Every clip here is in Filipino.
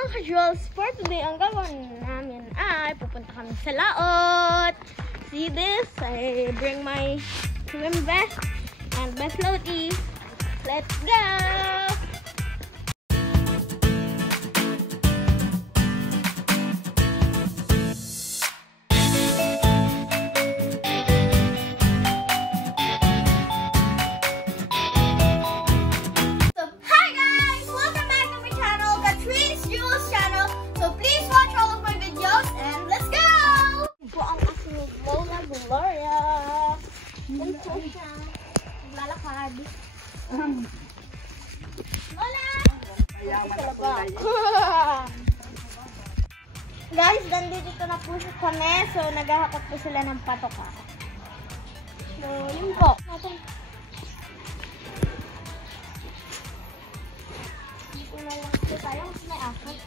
mga casuals, for today, ang gagawin namin ay pupunta kami sa laot. See this? I bring my swim vest and my floaty. Let's go! Lalakad. Lola! Guys, nandito na po kami. So, naghahakot po sila ng patoka. So, yun po. Dito na lang po tayo. May akot.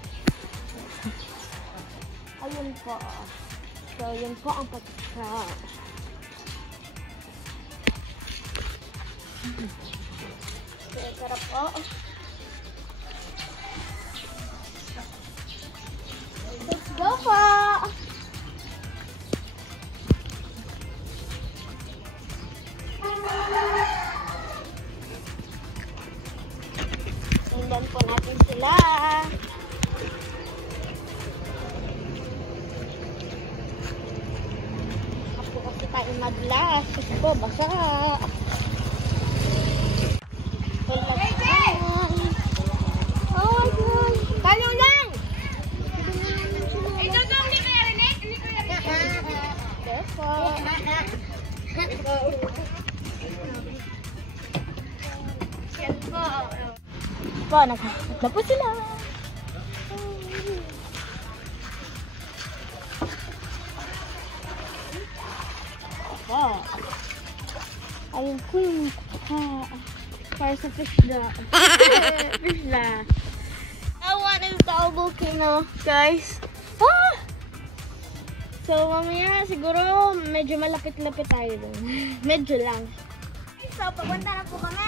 Ayun po. So, yun po ang patoka. Okay, sarap po. Let's go po! Tingnan po natin sila. Ako kasi tayo mag-last. Kasi po, basa. Po, nagkakot na po sila. Po. Ayun po yung para sa fish na. Fish na. That one is the volcano, guys. Ah! So, mamaya siguro medyo malapit-lapit tayo dun. Medyo lang. So, papunta na po kami.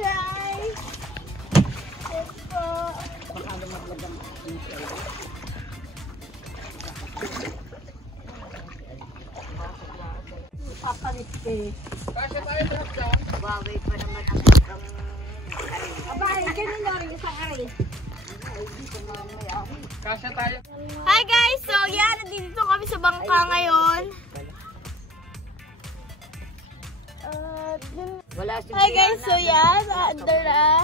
Guys, let's go. Papalit eh. Kasi tayo dyan. Huawei pa naman ang Abay, ganun na rin isang ari. Kasi tayo. Hi guys! So yan, nandito kami sa bangka ngayon. wala si Hi guys! So yan, under na.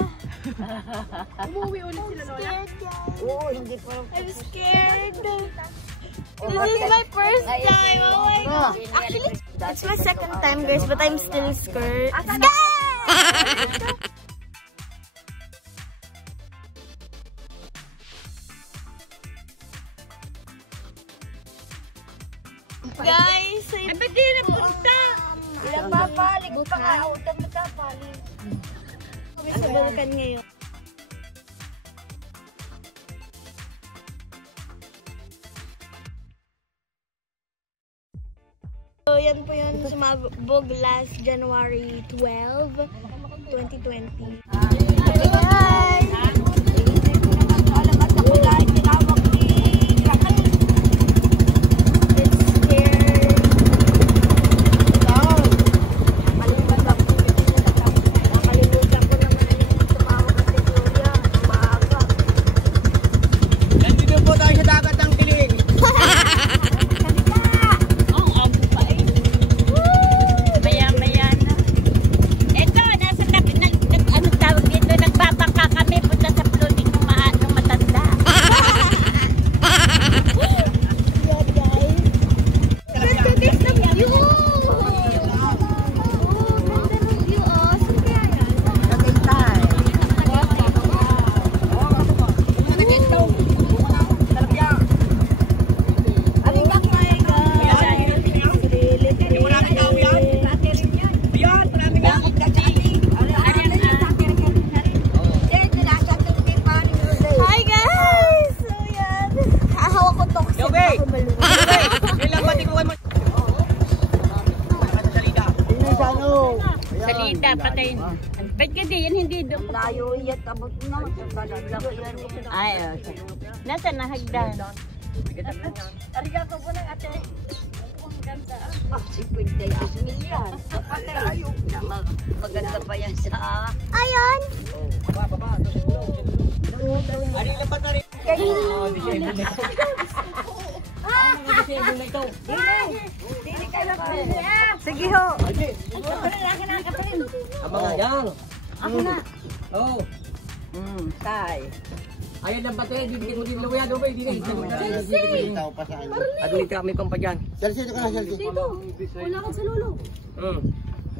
Umuwi ulit sila Lola. Oo, hindi pa. I'm scared. This is my first time. Oh my God. Actually, it's my second time guys, but I'm still scared. Guys, ay ba't di napunta? Ilang papalig pa nga. Utang na papalig. Kami sa Vulcan ngayon. So, yan po yun sumabog last January 12, 2020. Guys! Nandito po tayo sa dagat ng Kiling. Ilang batikuan mo? Salida, patayin. Ba't ka di? Yan hindi doon. Layo yan, tabot na. Ay, okay. Nasa nahagdan. Arigato po ng ate. Ah, 52 million. Ayaw na maganda pa yan sa... Ayun! Ano yung lapat na rin? Sige ho. Abang yan. Ako na. Oo. Tay. Ayan lang pati, didikit mo din luya doon ba? Admit kami pang pa dyan. Doon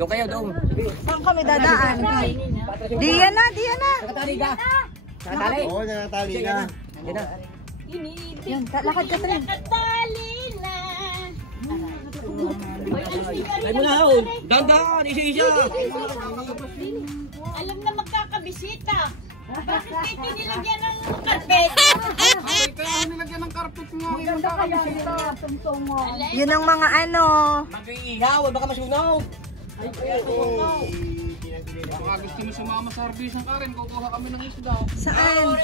kayo, doon. Saan kami dadaan? Diyan na, diyan na. Nakatali ka. Nakatali? Oo, nakatali na. Yan na. Yan, lakad ka rin. Nakatali na. Ay mo na ho. Dandan, isa-isa. Alam na magkakabisita. Bakit dito nilagyan ng carpet? Yun ang mga ano. Mag-iihaw, baka masunog. Baka gusto mo sumama sa harbisan ka rin, kukuha kami ng isda. Saan?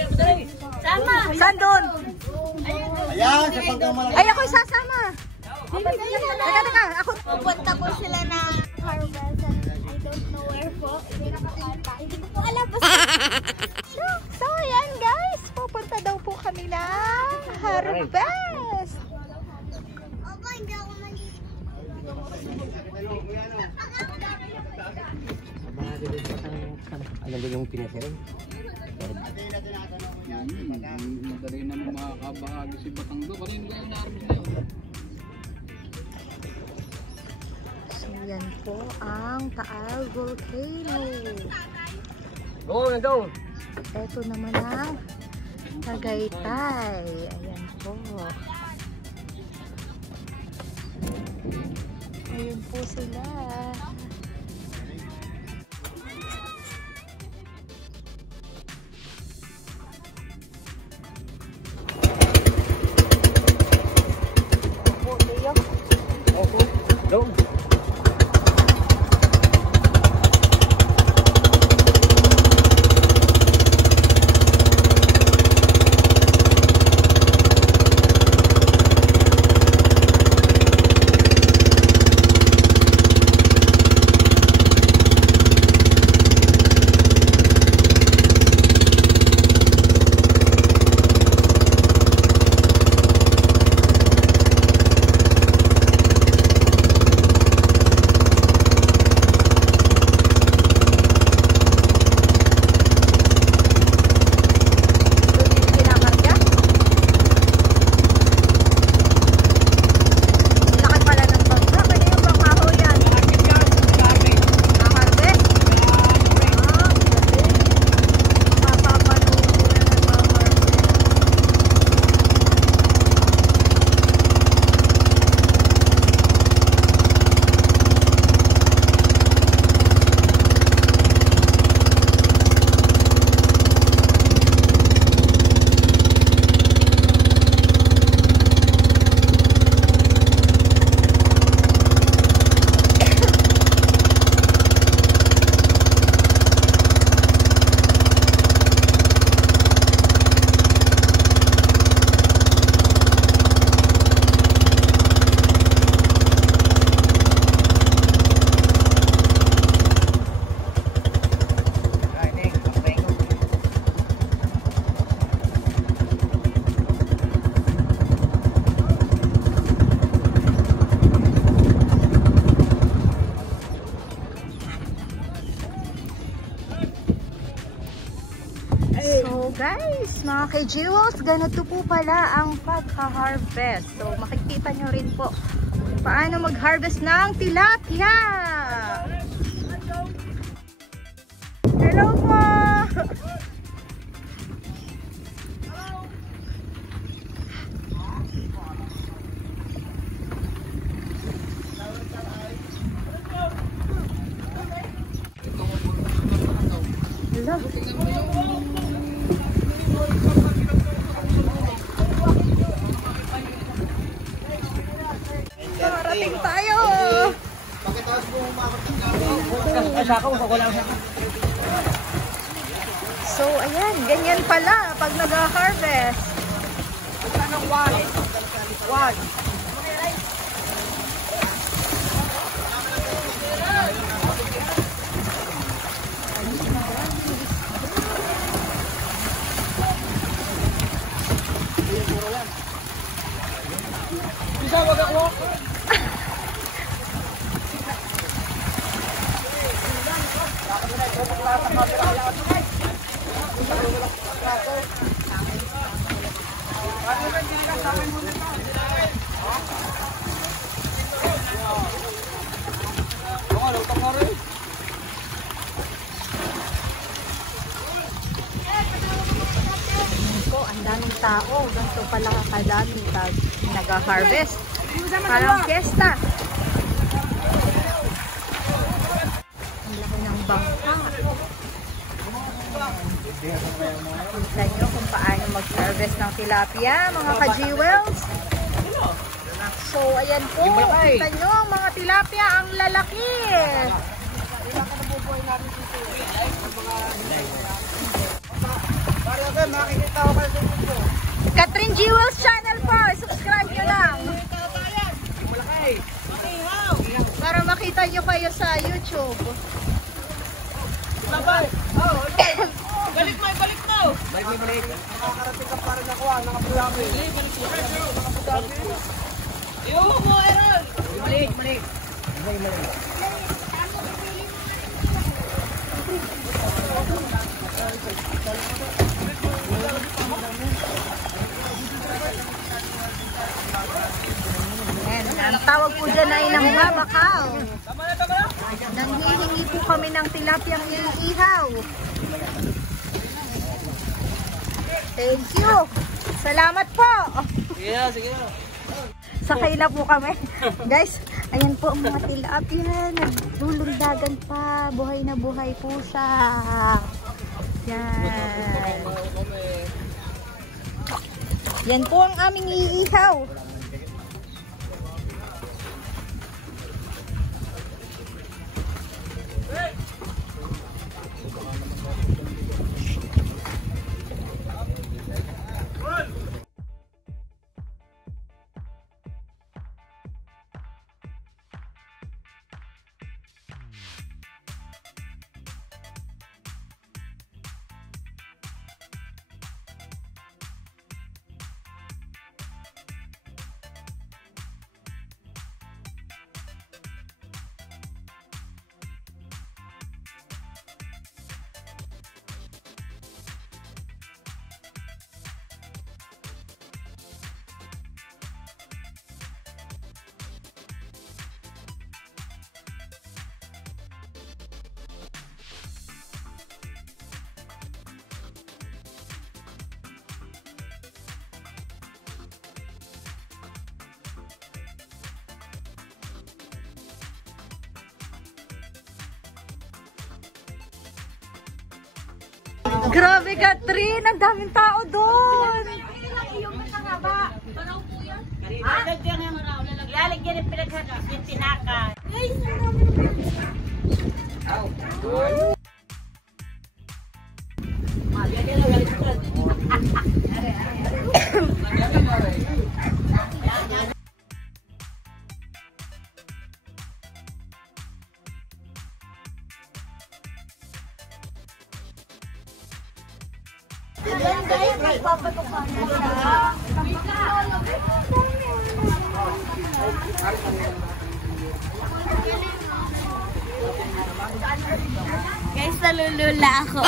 Sama. Saan doon? Ayan, sa pagkamalaki. Ay, ako'y sasama. Teka, ako. Pupunta po sila ng harvest and I don't know where po. Hindi ko po alam po. So, ayan guys. Pupunta daw po kami na harvest. Opo, hindi ako maliit. Alam mo yung pinasirin? Madali na makakabahagi si Batangdo. Kanino kayo na-harvest na yun? So, yan po ang Taal Volcano. Oo, nandun. Ito naman ang Tagaytay. Ayan po. Ayun po sila. Doon. Guys, mga ka-jewels, ganito po pala ang pagka-harvest. So, makikita nyo rin po paano mag-harvest ng tilapia. Hello po! Hello. Snorkeling tayo. Pakitaas mo umakot ng gamit. Ay, sakaw. Wala ko sakaw. So, ayan. Ganyan pala pag nag-harvest. Wag. Isa, wag ako. Ang daming tao. Ganito pala kadami pag nag-harvest. Parang fiesta. Ang laki ng bangka. Kita nyo kung paano mag-harvest ng tilapia, mga ka-jewels. So, ayan po. Kita nyo, ang mga tilapia, ang lalaki. Catherine Jewels channel po. Subscribe nyo lang. Para makita nyo kayo sa YouTube. Balik mo, balik mo. Balik. Nakakarating ka pa rin ako, nakapulami. Iyo mo, Aaron. Balik. Ayan, ang tawag po dyan ay ng babakaw. Nanghihingi po kami ng tilapiyang iihaw. Thank you. Salamat po. Sige. Sakay na po kami. Guys, ayan po ang mga tilapia. Nagdulundagan pa. Buhay na buhay po siya. Yan. Yan po ang aming iihaw. Grabe, Catherine! Ang daming tao doon! Lalagyan ng pinaghagas yung tinaka. Guys, magpapatukan na siya. Guys, nalulula ako.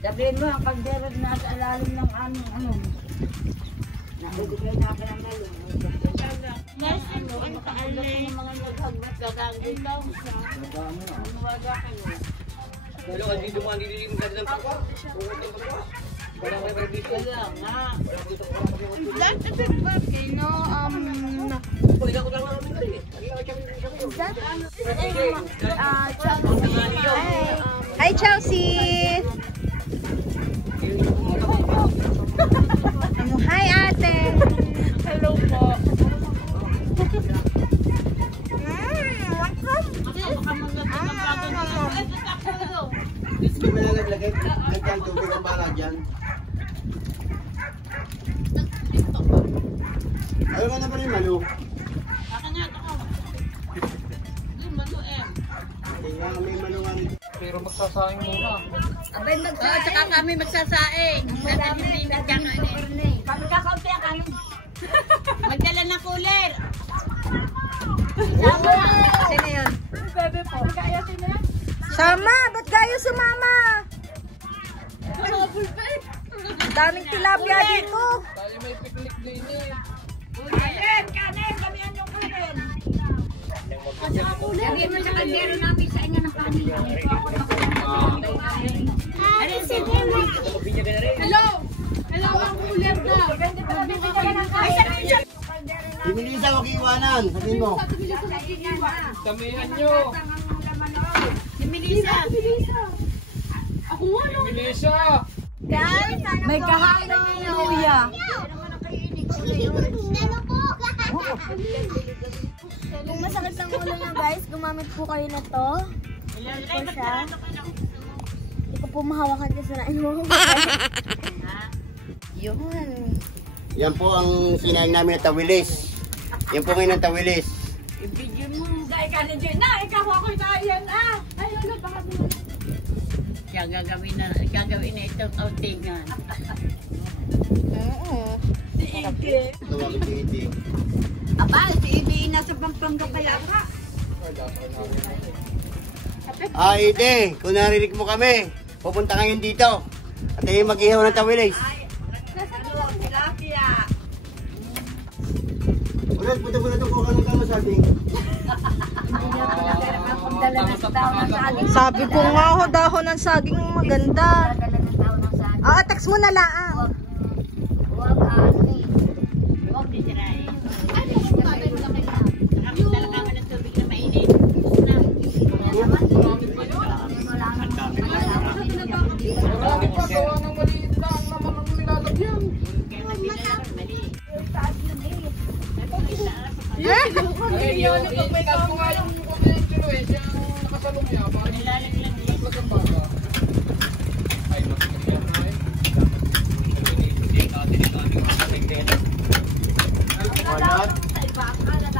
Sabihin mo, ang pagderad na sa ilalim ng aming ano. Guys, ano kaalay? Kalau kasi dumaan dito yung maganda ng pakwa. Walang may dito lang, ha? That's a big volcano. Pwede ko lang namin dali. Is that Chelsea? Hi, Chelsea! Hi, ate! Hello po. Hindi mo na naglagay ng tubig ang bala dyan. Ayaw ka na pa rin malo. Kaya may malo nga rin. Pero magsasayang muna. Abay magsasaing. Tsaka kami magsasaing. Hindi nagkakain. Kami kakaunti ang kami. Magdala na cooler. Sino yun? Bebe po. Sama! Ba't kayo sumama? Ang daming tilapia dito. Tayo may picnic din eh. Kanin! Kanin! Kami ang yung kanin. Lagi mo sa kaldero namin sa inyo ng kanin. Hello! Hello, ang cooler daw. Hindi sa mag-iwanan, sabihin mo. Damihan nyo. Si Melissa. Ako nga, no? Melissa. Guys, May kahalong luya. Kung masakit ang ulo niyo guys, gumamit po kayo na to. Ito po siya. Hindi ko po mahawakan kasi na mo. Yun. Yan po ang sinayang namin na tawilis. Yan po ngayon ang tawilis. I-video mo. Dahil ka na dyan na. Ikaw ako'y tayan ah. Ay, ano, baka mo. Siya gagawin na itong outingan. Tawagin si Iti. Aba, si Ibi nasa Pampanga kaya ka. Iti, kung narinig mo kami, pupunta ngayon dito. At tayo mag-ihaw ng tawilis. Tilapia. Ulit, punta mo na ito kung anong kama sabi. Sabi ko nga ho, dahon ng saging maganda. Text mo na lang. Huwag disirain. Nakakita lang naman ng tubig na mainit. Marami pa gawa ng maliit lang naman ang nilalagyan. Kaya nabinayaran mali. Eh, yung itas ko nga yung influence, yung nakasalong niya. Parang nilaglag ang bata. Ay, magkakaya na eh.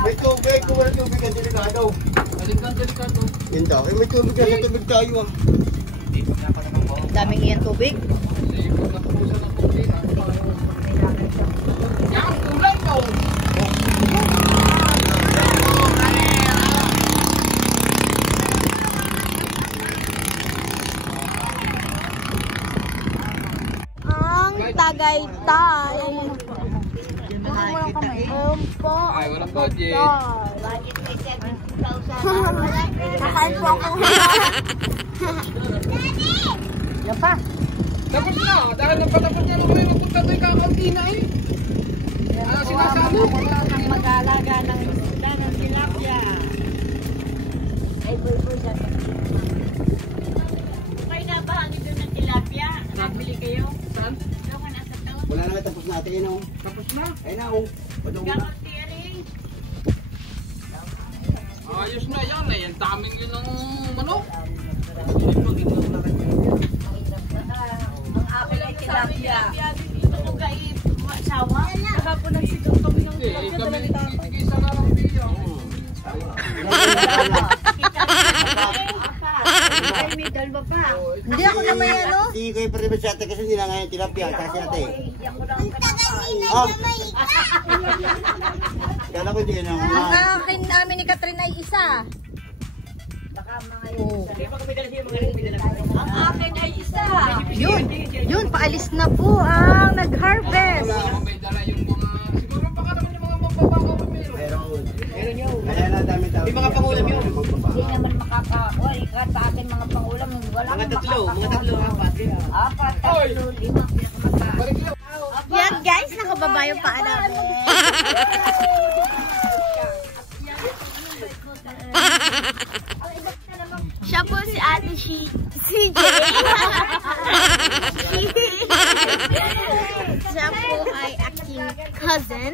May tubig, kung wala tubig ang delikado. Delikado. Yun daw, may tubig ka, may tubig tayo ah. Daming iyan tubig. Kasi kung napupusan ng tubig, yan, ulan ko! ang Tagaytay. Po. Ay, walang budget. Budget may 70,000. Nakain po ako. Yan pa. Tapos na, dahil nagpatapos na naman yung punta do'y kakaunti na eh. Sinasalo. Ang mag-aalaga ng isda ng tilapia. Ay, boy, dati. Kayo na ba ang doon ng tilapia? Nabili kayo? Saan? Doon ka nasa to? Wala na nga tapos natin yun oh. Tapos na. Ayun na oh. Padung na. Kakunti rin. Ayos na yan eh. Ang daming yun ng manok. Ang akin ay tilapia. Dito ko kayo asawa. Nakapunan si Dr. Minong Eh, kami isa na lang biya. Ay, may dalwa pa. Hindi ako naman yan, no? Hindi kayo pa rin sa ate kasi hindi na nga yung tilapia. Kasi ate. Hindi ako lang kanakain. Ah! Kala ko hindi na. Ang akin namin ni Katrina ay isa. Baka mga yun. Ang akin ay isa. Yun, paalis na po ang nag-harvest. Wala akong may dala yung mga Hindi naman makaka-all. Ikat sa atin mga pangulam. Wala Mga nang tatlo, makaka-all. 4. 4, 3, 5. Balik lang. Yan guys, nakababa yung paa namin. Siya po si Ate CJ. Siya po ay aking cousin.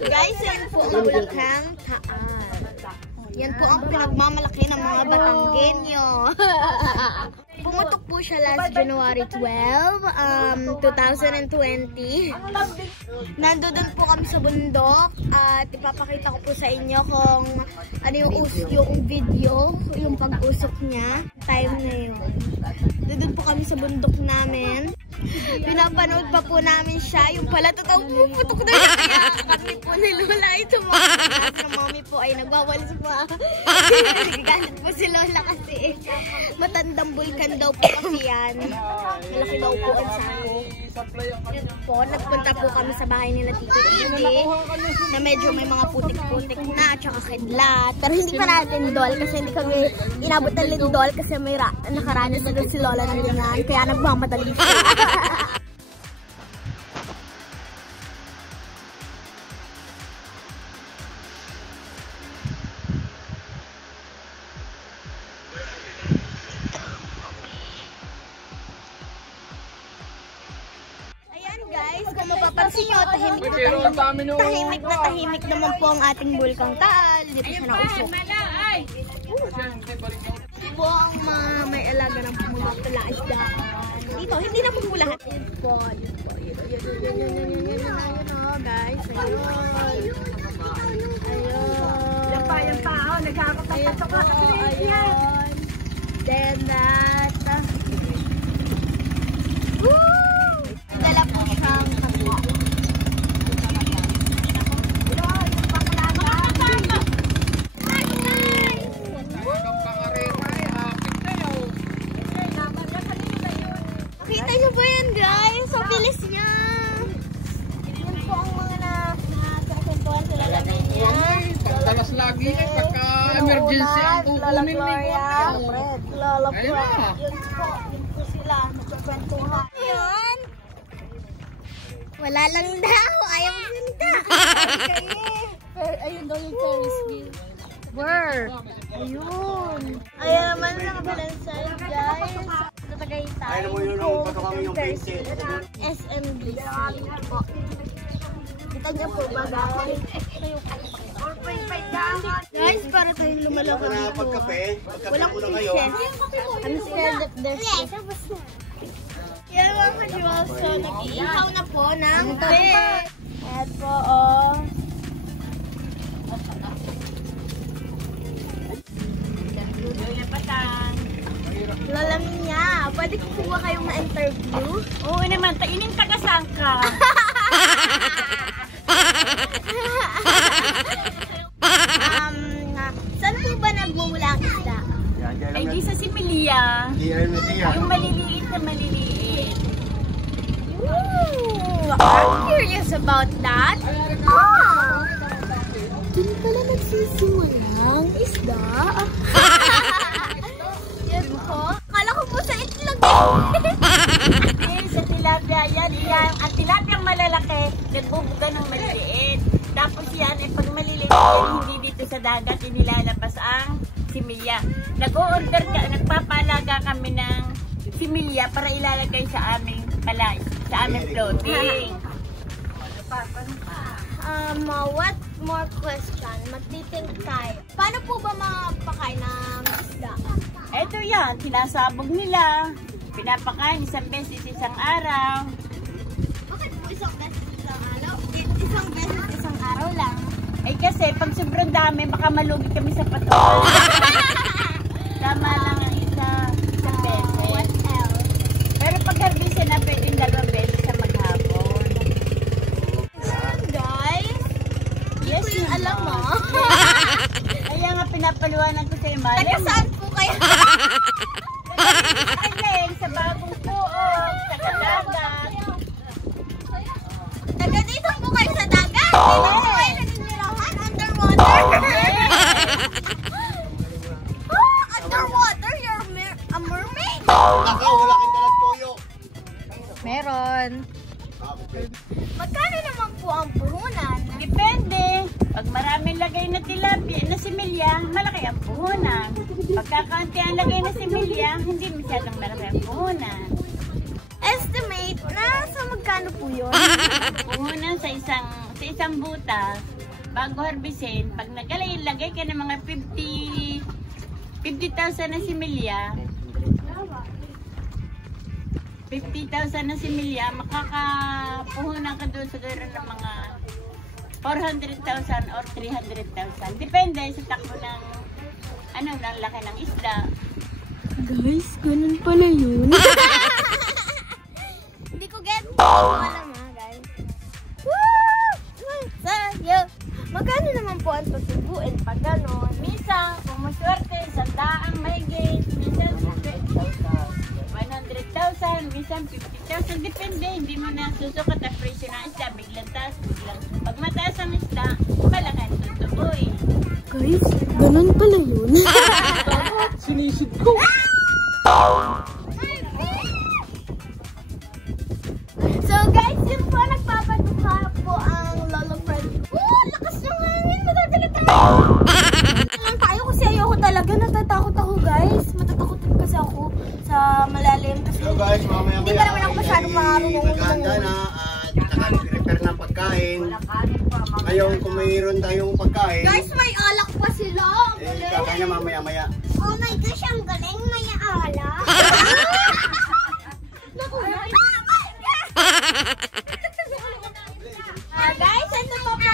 Guys, yan po ang Bulacan Taal. Yan po ang pinagmamalaki ng mga Batanggenyo. Pumutok po siya last January 12, 2020. Nandoon po kami sa bundok at ipapakita ko po sa inyo kung ano yung video, yung pag-usok niya. Time na yun. Doon po kami sa bundok namin. Pinapanood pa po namin siya. Yung pala, totoong puputok na yun. Kaya kami po ni Lola ay tumakas. Ang mami po ay nagwawalis pa. Nagagalit po si Lola kasi matandang bulkan daw po kasi yan. Malaki daw po ang sako. Yun po, nagpunta po kami sa bahay nila Tito Ede na medyo may mga putik-putik na at saka kidlat. Pero hindi pa natin lindol kasi hindi kami inabot ng lindol kasi may nakaranas na doon si Lola ng ganyan. Kaya nagmamadali siya. Ayan guys, kung mapapansin nyo, tahimik naman po ang ating Bulkang Taal. Dito siya nausok. Po ang may alaga ng pumula isda. Dito, hindi na po lahat. Yun po, yun guys. Ayun. Yan pa, nagkakapatak ka. Ayun. Then that. Woo! Dala po siyang kapwa. Nakita niyo po yan guys, so bilis niya. Yan po ang mga nakakuntuhan sila namin yan. Pagtalas lagi yan, pagka-emergency ang kukunin ni Fred. Lola Fred. Yun po sila, nagkakwentuhan. Yun. Wala lang daw, ayaw ganda. Ayun daw yung Ferris wheel. Where? Ayun. Ayan naman sa kabilang side guys. Sa Tagaytay. Ayun mo yun ang patukang yung Ferris 20. wheel. SMBC po. Kita niyo po ba guys? Guys, para tayong lumalaki Kung dito. nakapagkape, Walang muna kayo. pieces. I'm scared that there's pieces. Yan mga kajual. So, nag-iihaw na po ng fish. Ayan po, oh. Lola Minya, pwede kukuha kayong ma-interview? Oo naman, tainin tagasang ka. Saan po ba nagmumula ang isda? Ay, di sa Similia. Yung maliliit na maliliit. Ooh, I'm curious about that. Ah! Doon pala nagsisimulang isda. Yan po. Akala ko po sa itlog. Eh, sa tilapia yan. Ang tilapia malalaki, nagbubuga ng maliliit. Tapos yan, pag maliliit yan, hindi dito sa dagat, inilalabas ang similya. Nag-o-order ka, nagpapalaga kami ng similya para ilalagay sa aming palay, sa aming floating. What more question? Magtiting tayo. Paano po ba mapakain ng isda? Eto yan, sinasabog nila. Pinapakain isang beses isang araw. Bakit po isang beses isang araw? Isang beses isang araw lang. Eh kasi pag sobrang dami, baka malugi kami sa patuloy. Tama lang ang isang beses. What else? Pero pag harvestin na pwedeng 2 beses sa maghapon. Guys, Yes, hindi ko yung alam mo. Kaya nga pinapaliwanag ko sa iyo, Mali. Taga saan po kayo? Alin, sa bagong puok, sa kadagat. Taga dito po kayo sa dagat? Hindi po kayo naninirahan underwater? yan. Magkano naman po ang puhunan? Depende. Pag marami lagay na tilapia, na similya, malaki ang puhunan. Pagkakaunti ang lagay na similya, hindi masyadong malaki ang puhunan. Estimate na sa magkano po yun? Puhunan sa isang buta, bago harbisin, pag lagay ka ng mga 50,000 na similya, 50,000 na similya, makakapuhunan ka doon sa gano'n ng mga 400,000 or 300,000. Depende sa takbo ng ng laki ng isda. Guys, ganun pala yun. Hindi ko get. Wala nga, guys. Woo! Sayo! Magkano naman po ang tutubuin pag gano'n? Minsan, kung maswerte, 100 mahigit. Minsan, 100,000, minsan 50,000. Depende, hindi mo na susukat ang presyo ng isda. Biglang taas, biglang. Pag mataas ang isda, malaki ang tutuboy. Guys, ganun pala yun. Sinisid ko. So guys, yun po, nagpapatukha po ang Lolo Fred. Lakas ng hangin, matagalit tayo. Lang tayo kasi ayoko talaga, natatakot ako guys. Matatakotin kasi ako sa malalim. Kasi So guys, mamaya hindi pa naman ako masyadong marunong. Maganda na at naka-prepare ng pagkain. Ngayon, kung mayroon tayong pagkain, Guys, may alak pa sila. kakain na mamaya-maya. Oh my gosh, ang galing, may alak. Guys, ito po po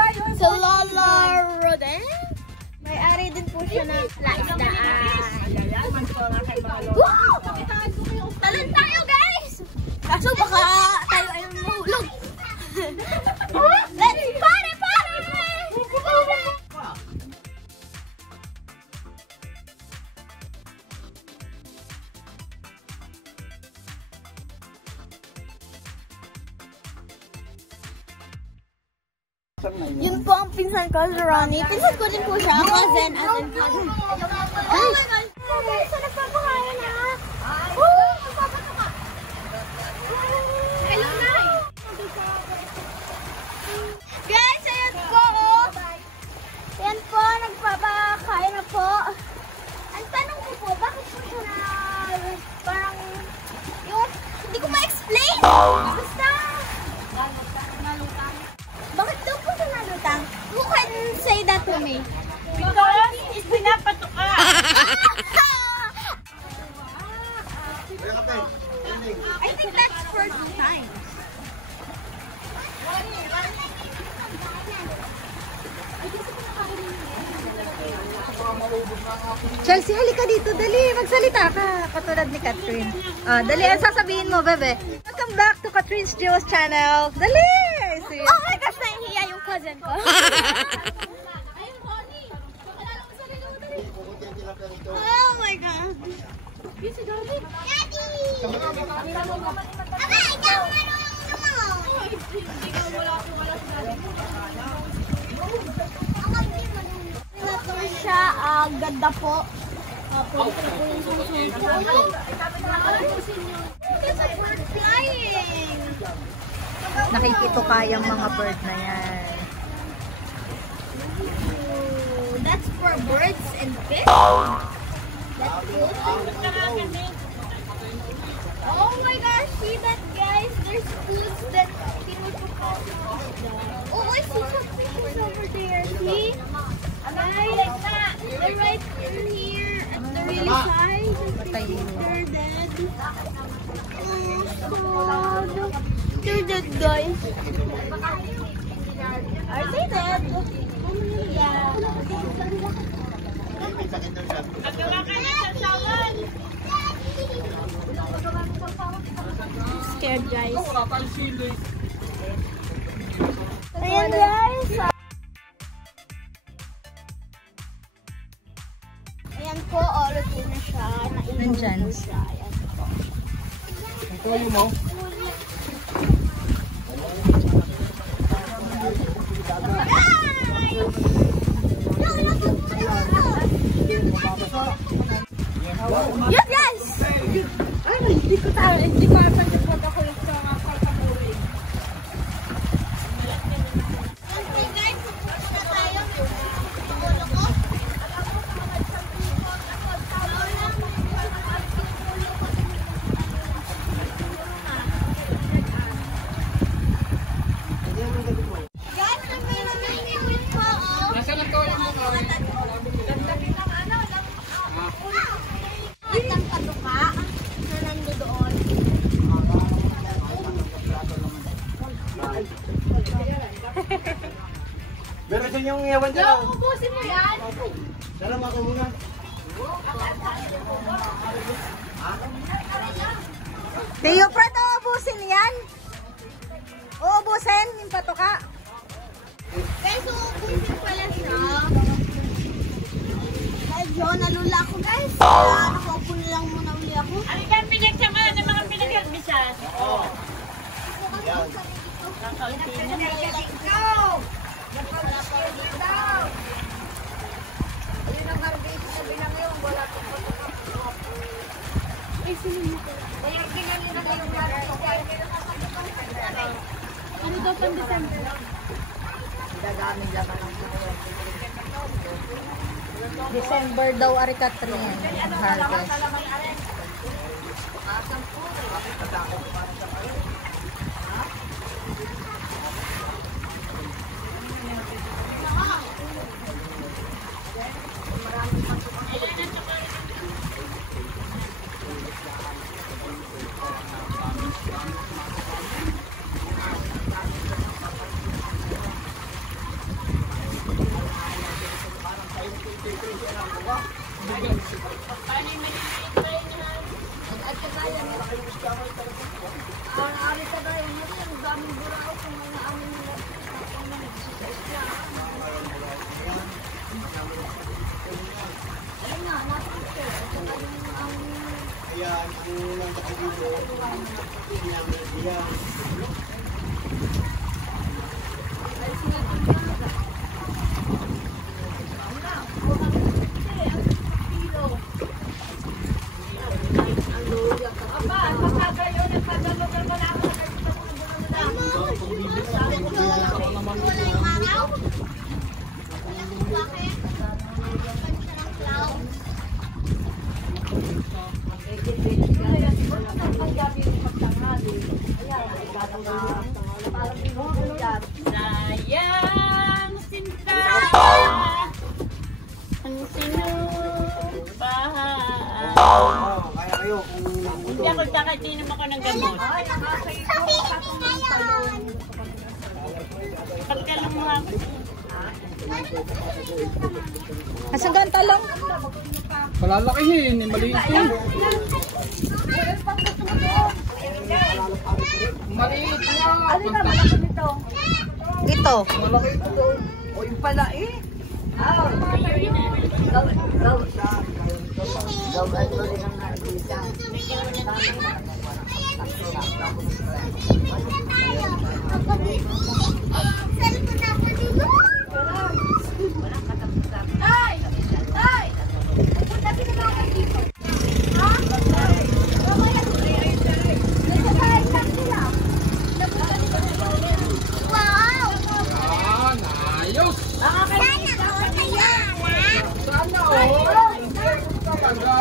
ang so Lola Roden. May-ari din po siya ng laisdaan. Wow! Talon tayo guys! Kaso baka tayo ay mahulog. Let's party! Yun po ang pinsan ko, si Ronnie. Pinsan ko din po siya, cousin at cousin. Oh my God! Guys, so nagpapakain na! Woo! Nagpapatuka! Hello, Nay! Guys, ayan po! Ayan po, nagpapakain na po. Ang tanong ko po, bakit po siya na parang yung, hindi ko ma-explain! Basta! Bakit daw po siya nalutang? You can say that to me. Because it's pinapatuka. I think that's first time. Chelsea, halika dito. Dali, magsalita ka. Katulad ni Catherine. Dali, ang sasabihin mo, bebe. Welcome back to Catherine's Jewels channel. Dali! Oh my gosh, nahihiya yung cousin ko. Oh my God. Daddy! Ama, ikaw ito siya, ganda po. Tapos ito po yung susunod po. There's a bird flying. Nakikito kayang mga bird na yan. Ooh, that's for birds and fish. That's cool. Oh my gosh, see that guys? There's foods that pinutukan. Oh, I see some fishes over there. See? Guys, they're right in here at the really size. They're dead. Oh, sad. They're dead, guys. Are they dead? Yeah. Scared, guys. Ayan, guys. Ayan po, ulit po na siya. Nandyan. Po siya. Ayan po. Ito yung mo. Yes, guys! Ay, hindi ko tayo. Hindi ko Meron dyan yung yawan dyan. Ubusin mo yan. Sarama ko muna. Teo Fred, uubusin yan. Uubusin, yung patoka. Guys, uubusin pala siya. Medyo nalula ako guys. Nakaupo na lang muna uli ako. Ano ka pinagsama ng mga pinag-herbisan? Oo. Ano daw pang December? December daw arikatri yan. Harvest. Ayan, ang unang dito. Sayang sinta ang sinubahan. Kaya kayo kung Hindi ako takatinom ako ng gamot. Pagkalong mo ako. Asang ganta lang? Palalakihin, maliit yun. Maliit nga. Ito. Malaki ito daw. O yung pala eh. Ah, ayos. Sana oh. Talaga.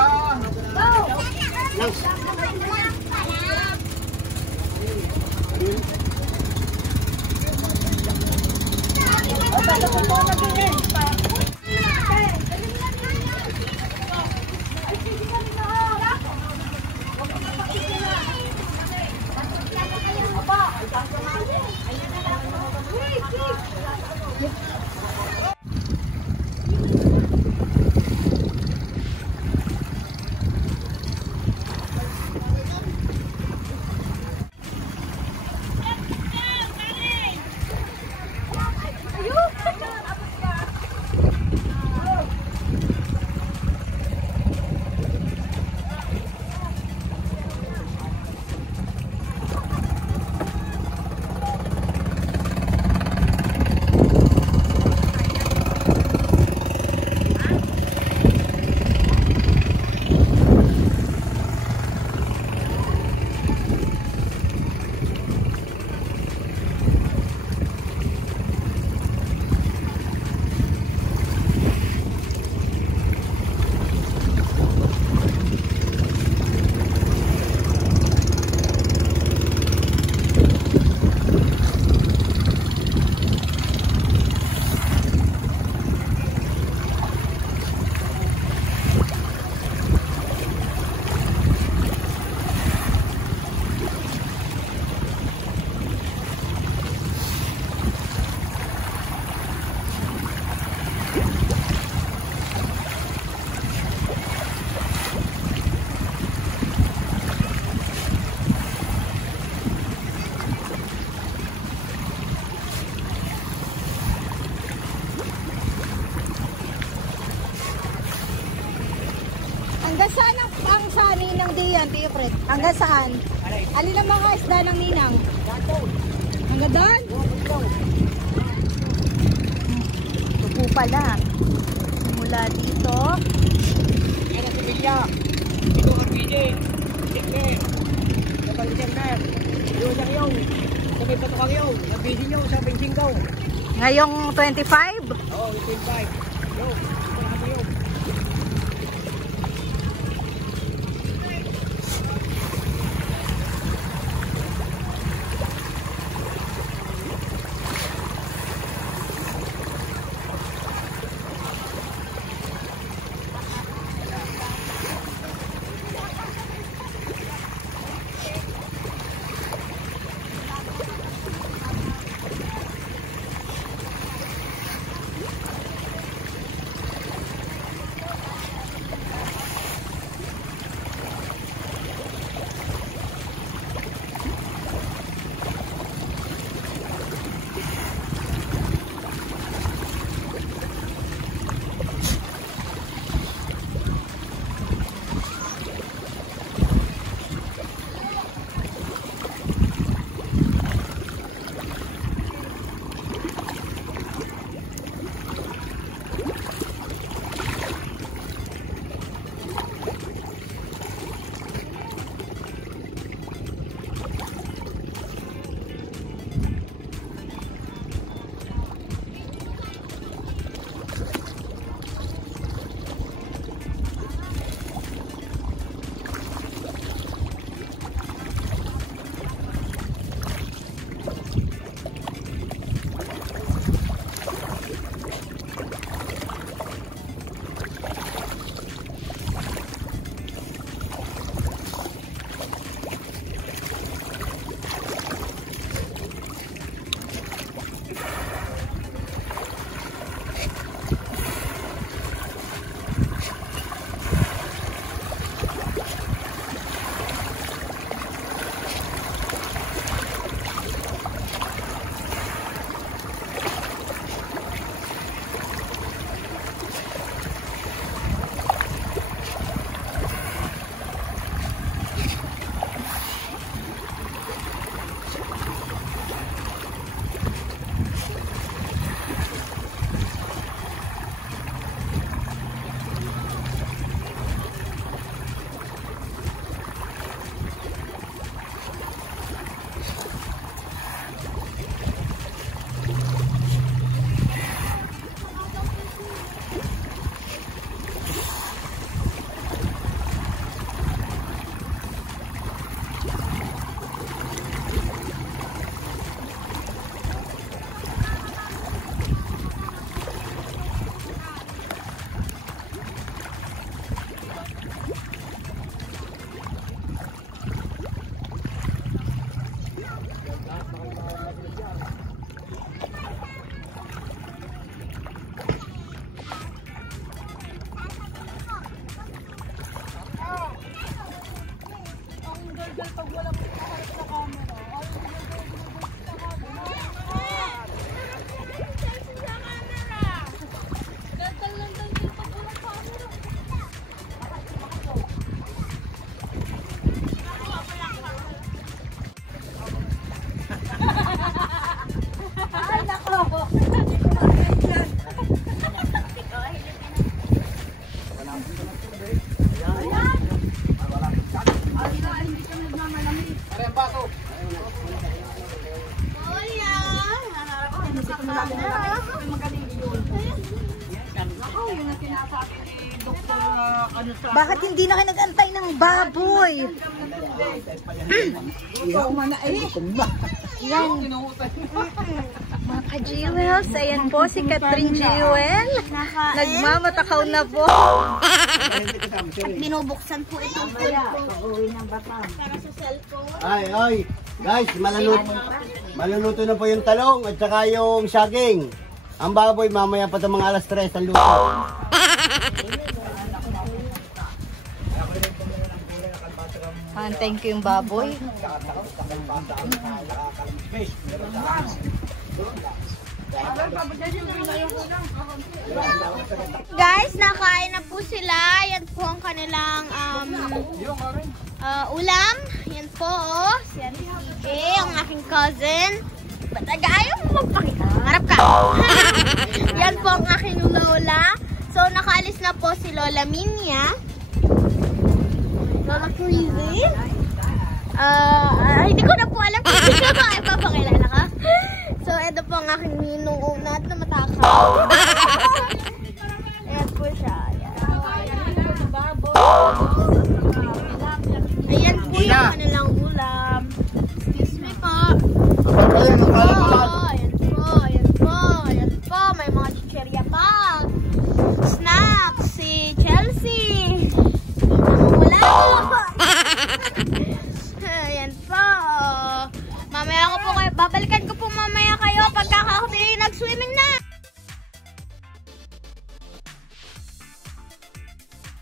Friday yan, Tio Fred. Hanggang saan? Alin ang mga isda ng ninang? Hanggang doon? Ito po pala. Mula dito. Yan ang Sevilla. Ito ang PJ. Tikme. Sa Palisentar. Yung sa yung. Sa may patukang yung. Ang PJ nyo sa Bensingaw. Ngayong 25? Oo, 25. Yung. Ito na yung. Bakit hindi na kayo nag-antay ng baboy? Yan. Mga ka-Jewels, ayan po si Catherine Jewel. Nagmamatakaw na po. At binubuksan po itong cellphone. Para sa cellphone. Ay, guys, maluluto na po yung talong at saka yung saging. Ang baboy, mamaya pa ito mga alas 3 ang luto. Thank you yung baboy. Guys, nakain na po sila. Yan po ang kanilang ulam. Yan po, oh. Si Ate CJ, ang aking cousin. Ba't ayaw mo magpakita? Harap ka. Yan po ang aking lola. So, nakaalis na po si Lola Minya. Lola Crazy. Hindi ko na po alam kung sino ba ay papakilala ka. So, ito po ang aking ninong unat na matakaw. Ayan po siya. Ayan po yung kanilang ulam. Excuse me po. Ayan po, ayan po. May mga chicherya pa. Snacks, si Chelsea. Wala po. Ayan po. Mamaya ko po kayo, babalikan ko po mamaya kayo pagka ako nag-swimming na.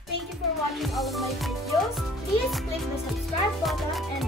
Thank you for watching all of my videos. Please click the subscribe button and